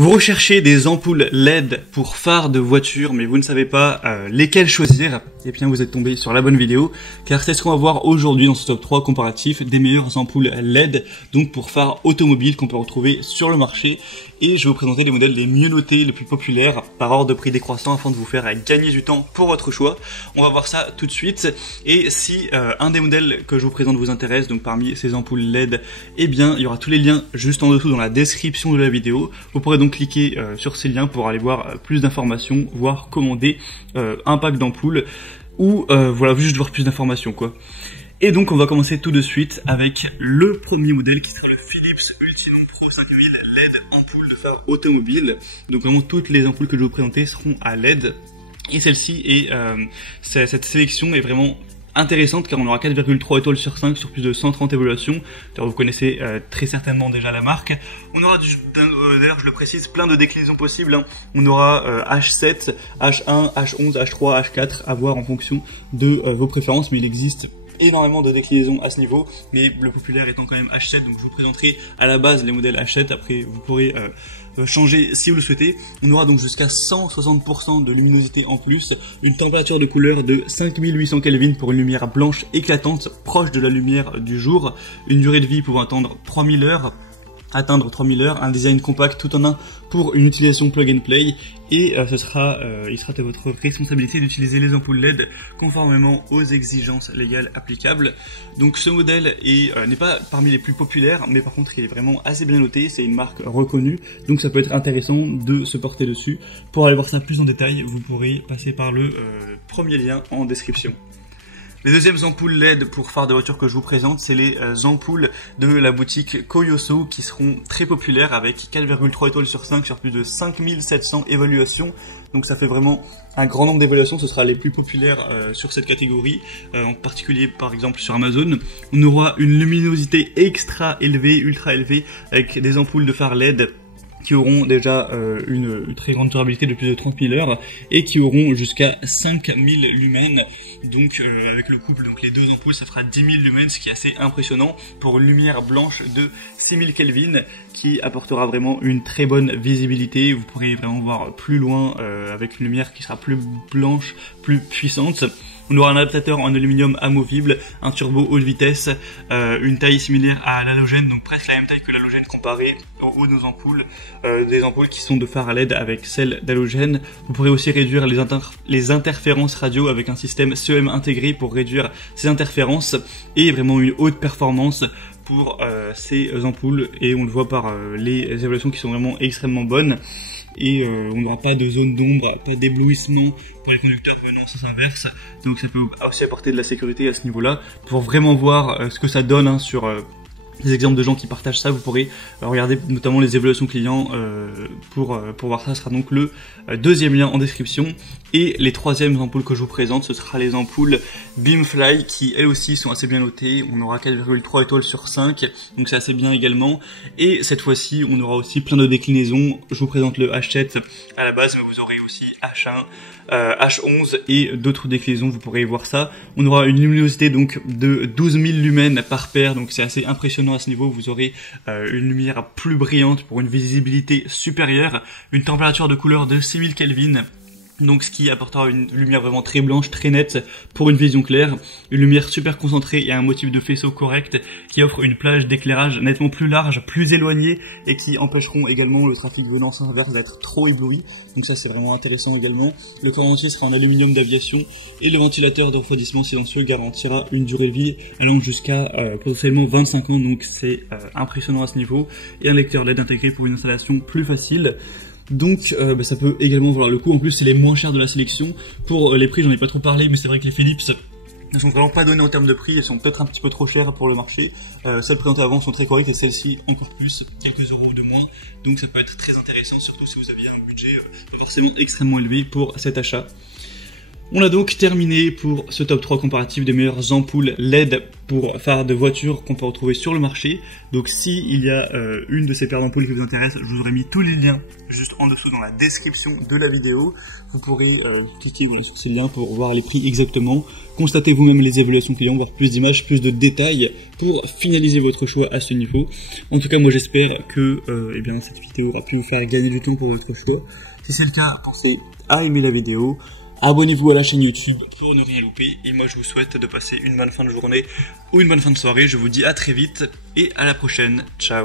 Vous recherchez des ampoules LED pour phares de voiture, mais vous ne savez pas lesquelles choisir. Eh bien, vous êtes tombé sur la bonne vidéo, car c'est ce qu'on va voir aujourd'hui dans ce top 3 comparatif des meilleures ampoules LED, donc pour phares automobiles qu'on peut retrouver sur le marché. Et je vais vous présenter les modèles les mieux notés, les plus populaires, par ordre de prix décroissant, afin de vous faire gagner du temps pour votre choix. On va voir ça tout de suite. Et si un des modèles que je vous présente vous intéresse, donc parmi ces ampoules LED, eh bien, il y aura tous les liens juste en dessous dans la description de la vidéo. Vous pourrez donc cliquer sur ces liens pour aller voir plus d'informations, voire commander un pack d'ampoules, ou voilà, juste voir plus d'informations quoi. Et donc on va commencer tout de suite avec le premier modèle qui sera le Philips Ultinom Pro 5000 LED ampoule de phare automobile. Donc vraiment toutes les ampoules que je vais vous présenter seront à LED. Et celle-ci est cette sélection est vraiment intéressante car on aura 4,3 étoiles sur 5 sur plus de 130 évaluations. Vous connaissez très certainement déjà la marque. On aura d'ailleurs, je le précise, plein de déclinaisons possibles, hein. On aura H7, H1, H11, H3, H4 à voir en fonction de vos préférences, mais il existe énormément de déclinaisons à ce niveau, mais le populaire étant quand même H7, donc je vous présenterai à la base les modèles H7, après vous pourrez changer si vous le souhaitez. On aura donc jusqu'à 160% de luminosité en plus, une température de couleur de 5800 Kelvin pour une lumière blanche éclatante, proche de la lumière du jour, une durée de vie pouvant atteindre 3000 heures, un design compact tout en un pour une utilisation plug and play, et il sera de votre responsabilité d'utiliser les ampoules LED conformément aux exigences légales applicables. Donc ce modèle n'est pas parmi les plus populaires, mais par contre il est vraiment assez bien noté, c'est une marque reconnue, donc ça peut être intéressant de se porter dessus. Pour aller voir ça plus en détail, vous pourrez passer par le premier lien en description. Les deuxièmes ampoules LED pour phare de voiture que je vous présente, c'est les ampoules de la boutique Koyosu qui seront très populaires avec 4,3 étoiles sur 5 sur plus de 5700 évaluations. Donc ça fait vraiment un grand nombre d'évaluations, ce sera les plus populaires sur cette catégorie, en particulier par exemple sur Amazon. On aura une luminosité extra élevée, ultra élevée, avec des ampoules de phare LED qui auront déjà une très grande durabilité de plus de 30 000 heures et qui auront jusqu'à 5000 lumens. Donc avec le couple, donc les deux ampoules, ça fera 10 000 lumens, ce qui est assez impressionnant pour une lumière blanche de 6000 Kelvin qui apportera vraiment une très bonne visibilité. Vous pourrez vraiment voir plus loin avec une lumière qui sera plus blanche, plus puissante. On aura un adaptateur en aluminium amovible, un turbo haute vitesse, une taille similaire à l'halogène, donc presque la même taille que l'halogène comparé aux haut de nos ampoules, des ampoules qui sont de phare LED avec celles d'halogène. Vous pourrez aussi réduire les interférences radio avec un système CEM intégré pour réduire ces interférences, et vraiment une haute performance pour ces ampoules, et on le voit par les évaluations qui sont vraiment extrêmement bonnes. Et on n'aura pas de zone d'ombre, pas d'éblouissement pour les conducteurs venant en sens inverse, donc ça peut aussi apporter de la sécurité à ce niveau-là. Pour vraiment voir ce que ça donne sur des exemples de gens qui partagent ça, vous pourrez regarder notamment les évaluations clients pour voir ça. Ce sera donc le deuxième lien en description. Et les troisièmes ampoules que je vous présente, ce sera les ampoules Beamfly qui elles aussi sont assez bien notées. On aura 4,3 étoiles sur 5, donc c'est assez bien également. Et cette fois-ci, on aura aussi plein de déclinaisons. Je vous présente le H7 à la base, mais vous aurez aussi H1, H11 et d'autres déclinaisons, vous pourrez voir ça. On aura une luminosité donc de 12 000 lumens par paire, donc c'est assez impressionnant à ce niveau. Vous aurez une lumière plus brillante pour une visibilité supérieure, une température de couleur de 6000 Kelvin, donc ce qui apportera une lumière vraiment très blanche, très nette pour une vision claire, une lumière super concentrée et un motif de faisceau correct qui offre une plage d'éclairage nettement plus large, plus éloignée, et qui empêcheront également le trafic venant en sens inverse d'être trop ébloui. Donc ça c'est vraiment intéressant également. Le corps entier sera en aluminium d'aviation et le ventilateur de refroidissement silencieux garantira une durée de vie allant jusqu'à potentiellement 25 ans, donc c'est impressionnant à ce niveau, et un lecteur LED intégré pour une installation plus facile. Donc ça peut également valoir le coup. En plus c'est les moins chers de la sélection. Pour les prix j'en ai pas trop parlé, mais c'est vrai que les Philips ne sont vraiment pas donnés en termes de prix, elles sont peut-être un petit peu trop chères pour le marché. Celles présentées avant sont très correctes et celles-ci encore plus, quelques euros de moins. Donc ça peut être très intéressant, surtout si vous aviez un budget pas forcément extrêmement élevé pour cet achat. On a donc terminé pour ce top 3 comparatif des meilleures ampoules LED pour phares de voiture qu'on peut retrouver sur le marché. Donc si il y a une de ces paires d'ampoules qui vous intéresse, je vous aurais mis tous les liens juste en dessous dans la description de la vidéo. Vous pourrez cliquer sur ces liens pour voir les prix exactement, constatez vous-même les évaluations clients, voir plus d'images, plus de détails pour finaliser votre choix à ce niveau. En tout cas, moi j'espère que cette vidéo aura pu vous faire gagner du temps pour votre choix. Si c'est le cas, pensez à aimer la vidéo. Abonnez-vous à la chaîne YouTube pour ne rien louper. Et moi, je vous souhaite de passer une bonne fin de journée ou une bonne fin de soirée. Je vous dis à très vite et à la prochaine. Ciao.